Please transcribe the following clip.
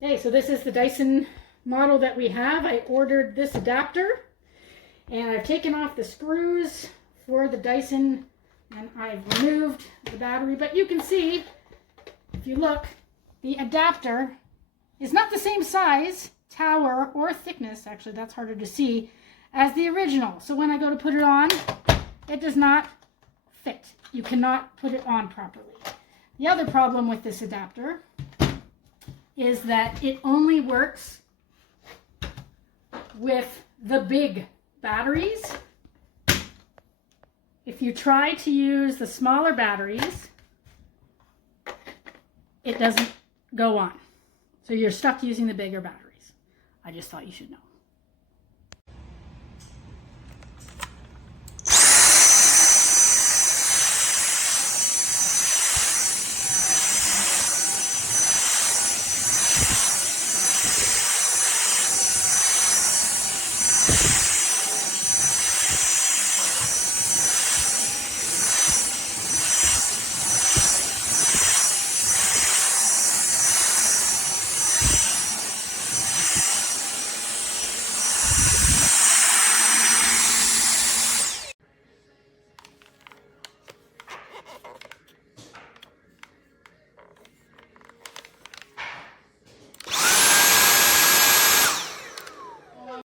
Okay, so this is the Dyson model that we have. I ordered this adapter and I've taken off the screws for the Dyson and I've removed the battery, but you can see, if you look, the adapter is not the same size, tower, or thickness, actually that's harder to see, as the original. So when I go to put it on, it does not fit. You cannot put it on properly. The other problem with this adapter is that it only works with the big batteries. If you try to use the smaller batteries, it doesn't go on. So you're stuck using the bigger batteries. I just thought you should know.